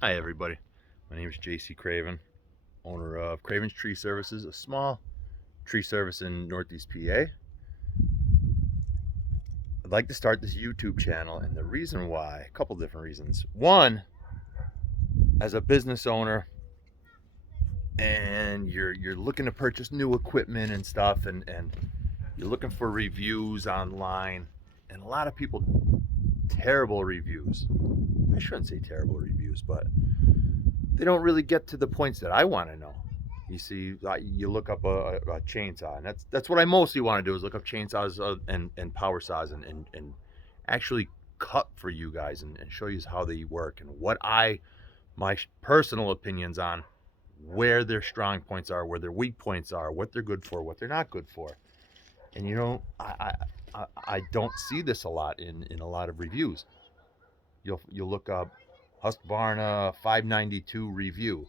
Hi everybody, my name is JC Craven, owner of Craven's Tree Services, a small tree service in Northeast PA. I'd like to start this YouTube channel, and the reason why, a couple different reasons. One, as a business owner and you're looking to purchase new equipment and stuff, and you're looking for reviews online, and a lot of people, terrible reviews. I shouldn't say terrible reviews, but they don't really get to the points that I want to know. You see, you look up a chainsaw, and that's what I mostly want to do is look up chainsaws and power saws and actually cut for you guys and show you how they work and what my personal opinions on where their strong points are, where their weak points are, what they're good for, what they're not good for. And I don't see this a lot in a lot of reviews. You'll look up Husqvarna 592 review,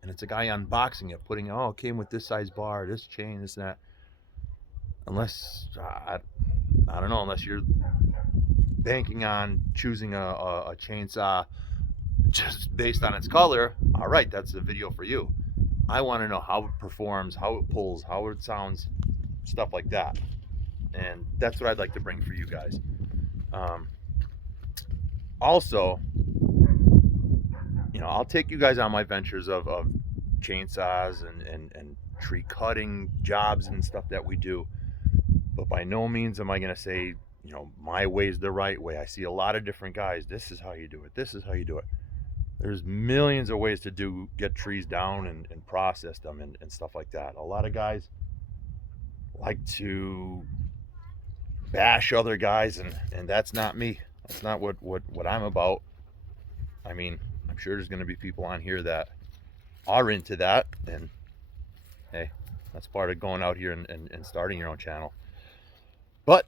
and it's a guy unboxing it, putting, oh, it came with this size bar, this chain, this and that. Unless I don't know, unless you're banking on choosing a chainsaw just based on its color, all right, that's the video for you. I want to know how it performs, how it pulls, how it sounds, stuff like that. And that's what I'd like to bring for you guys. Also, I'll take you guys on my ventures of chainsaws and tree cutting jobs and stuff that we do. But by no means am I going to say, my way is the right way. I see a lot of different guys. This is how you do it. This is how you do it. There's millions of ways to get trees down and process them and stuff like that. A lot of guys like to bash other guys, and that's not me. That's not what I'm about. I mean, I'm sure there's going to be people on here that are into that, and hey, that's part of going out here and starting your own channel. But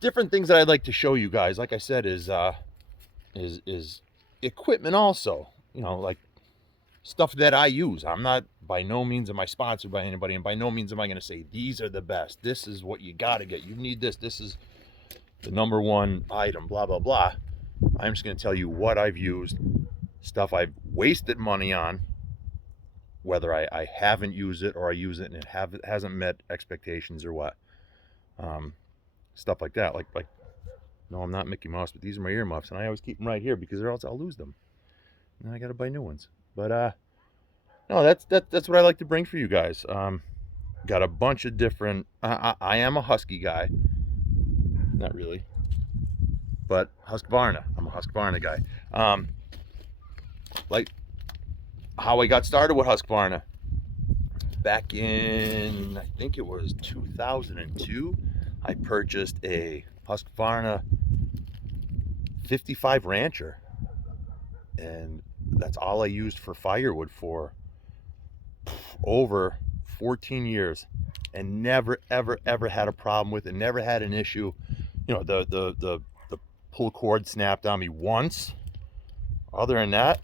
different things that I'd like to show you guys, like I said, is equipment also. Like stuff that I use. I'm not, by no means am I sponsored by anybody, and by no means am I going to say these are the best. This is what you got to get. You need this. This is the number one item, blah, blah, blah. I'm just going to tell you what I've used, stuff I've wasted money on, whether I haven't used it or I use it and it hasn't met expectations or what. Stuff like that. Like, no, I'm not Mickey Mouse, but these are my earmuffs, and I always keep them right here because or else I'll lose them. And then I got to buy new ones. But no, that's what I like to bring for you guys. Got a bunch of different. I am a Husky guy. Not really, but Husqvarna. I'm a Husqvarna guy. Like how I got started with Husqvarna back in, I think it was 2002. I purchased a Husqvarna 55 Rancher, and that's all I used for firewood for over 14 years, and never ever had a problem with it. Never had an issue. The pull cord snapped on me once. Other than that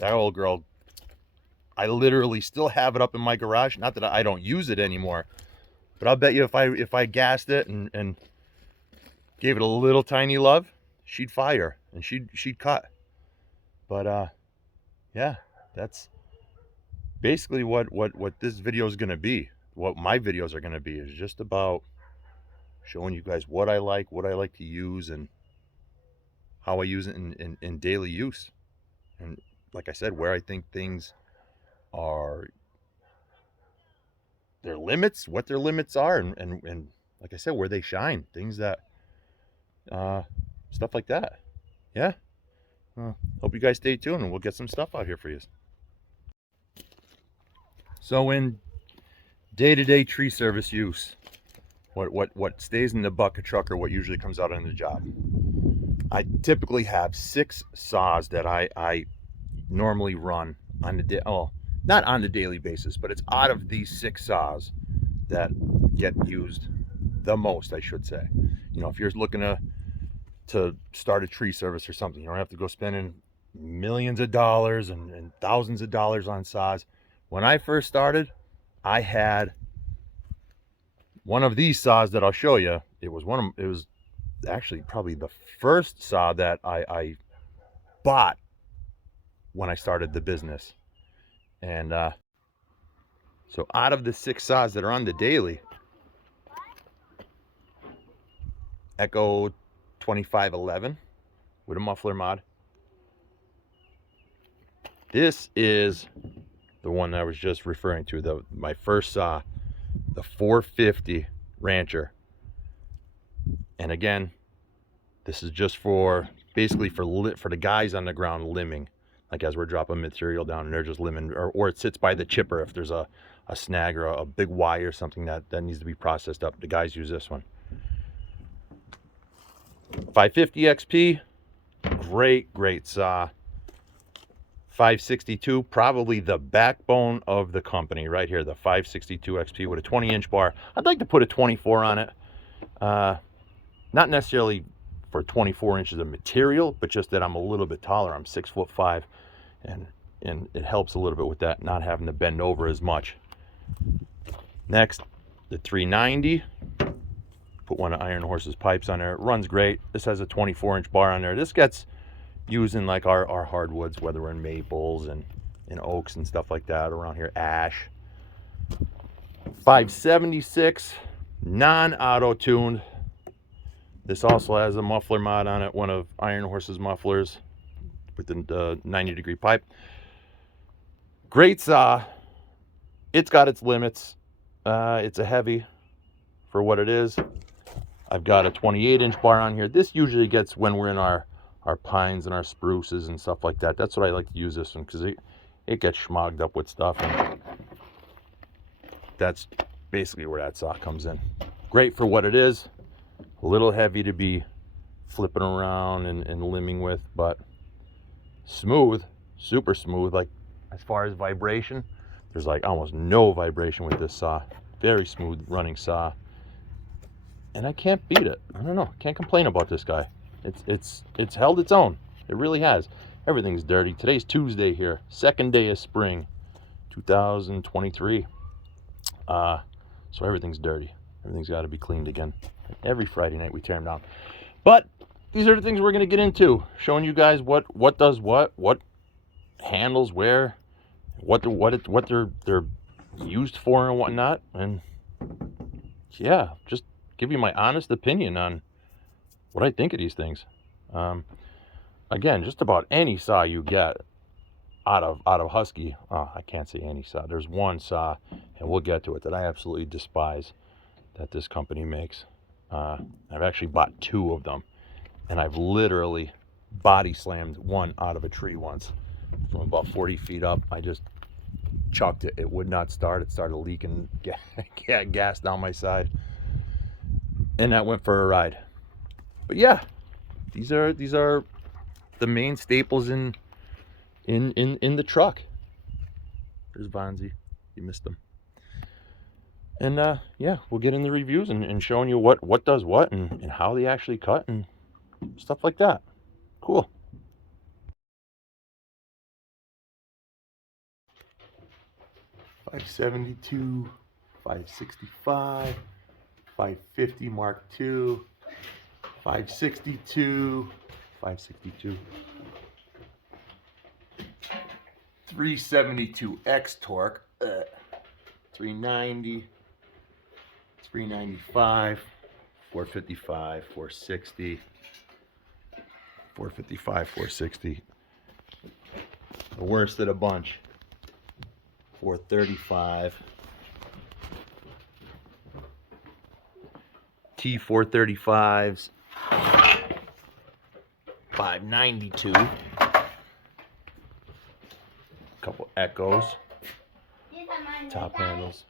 old girl, I literally still have it up in my garage. Not that I don't use it anymore, but I'll bet you if I gassed it and gave it a little tiny love, she'd fire and she'd cut. But yeah, that's basically what this video is going to be. What my videos are going to be is just about showing you guys what I like to use, and how I use it in daily use. And like I said, where I think things are, their limits, what their limits are, and like I said, where they shine, things that, stuff like that. Yeah. Hope you guys stay tuned, and we'll get some stuff out here for you. So in day-to-day tree service use, what stays in the bucket truck or what usually comes out on the job, I typically have 6 saws that I normally run on the day. Oh, not on the daily basis, but it's out of these 6 saws that get used the most, I should say. If you're looking to start a tree service or something, you don't have to go spending millions of dollars and thousands of dollars on saws. When I first started, I had one of these saws that I'll show you. It was actually probably the first saw that I bought when I started the business. And so out of the 6 saws that are on the daily, Echo 2511 with a muffler mod. This is the one that I was just referring to, my first saw, the 450 Rancher. And again, this is just for basically for the guys on the ground limbing, like as we're dropping material down and they're just limbing, or it sits by the chipper if there's a snag or a big wire or something that needs to be processed up. The guys use this one. 550 XP, great saw. 562, probably the backbone of the company right here, the 562 XP with a 20-inch bar. I'd like to put a 24 on it. Not necessarily for 24 inches of material, but just that I'm a little bit taller. I'm 6'5", and it helps a little bit with that, not having to bend over as much. Next, the 390. Put one of Iron Horse's pipes on there. It runs great. This has a 24-inch bar on there. This gets used in like our hardwoods, whether we're in maples and in oaks and stuff like that around here, ash. 576, non-auto tuned. This also has a muffler mod on it, one of Iron Horse's mufflers with the 90-degree pipe. Great saw. It's got its limits. It's a heavy for what it is. I've got a 28-inch bar on here. This usually gets when we're in our pines and our spruces and stuff like that. That's what I like to use this one, because it gets schmogged up with stuff, and that's basically where that saw comes in. Great for what it is. A little heavy to be flipping around and limbing with, but smooth, super smooth. Like as far as vibration, there's like almost no vibration with this saw. Very smooth running saw, and I can't beat it. I don't know, can't complain about this guy. It's held its own. It really has. Everything's dirty. Today's Tuesday here, second day of spring 2023. So everything's dirty. Everything's got to be cleaned again. Every Friday night we tear them down. But these are the things we're going to get into, showing you guys what does what handles where, what they're used for and whatnot. And yeah, just give you my honest opinion on what I think of these things. Again, just about any saw you get out of Husky. I can't say any saw. There's one saw, and we'll get to it, that I absolutely despise that this company makes. I've actually bought 2 of them, and I've literally body slammed one out of a tree once from about 40 feet up. I just chucked it. It would not start. It started leaking gas down my side, and that went for a ride. But yeah, these are the main staples in the truck. There's Bonzi. You missed them. And yeah, we'll get in the reviews and showing you what does what and how they actually cut and stuff like that. Cool. .572, 565, 550 Mark II, 562, 562, 372X torque, 390, 395, 455, 460, 455, 460. The worst of the bunch, 435, T435s, 592, couple Echoes, top handles.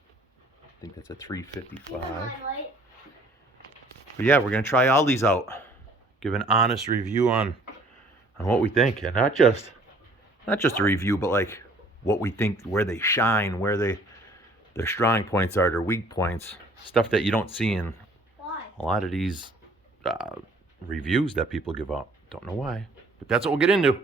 I think that's a 355. But yeah, we're gonna try all these out, give an honest review on what we think, and not just a review, but like what we think, where they shine, where their strong points are, their weak points, stuff that you don't see in a lot of these reviews that people give out. Don't know why, but that's what we'll get into.